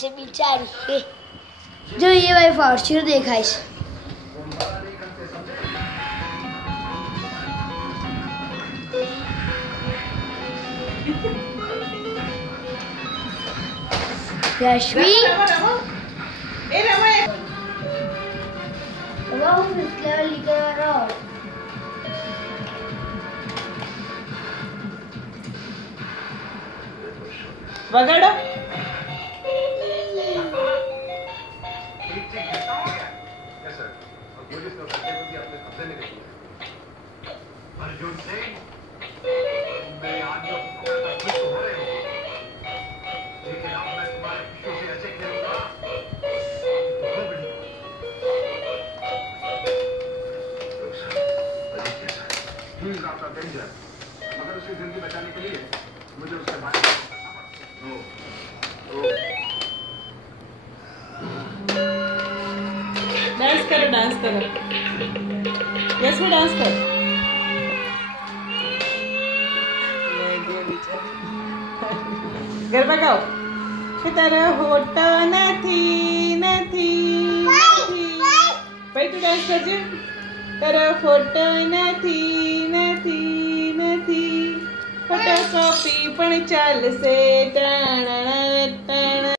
છે બિચારી. જો એ ભાઈ ફોર્ચ્યુનર દેખાય છે. યશવી વગાડો. मगर उसकी जिंदगी बचाने के लिए मुझे उससे बात डांस करो, डांस करो. यस में डांस कर. गरबा गाओ. કે તારા હોઠ નથી નથી નથી. ભાઈ તું ડાન્સ કરજે. તારા હોઠ નથી નથી નથી. ફોટોકોપી પણ ચાલશે. ટાણા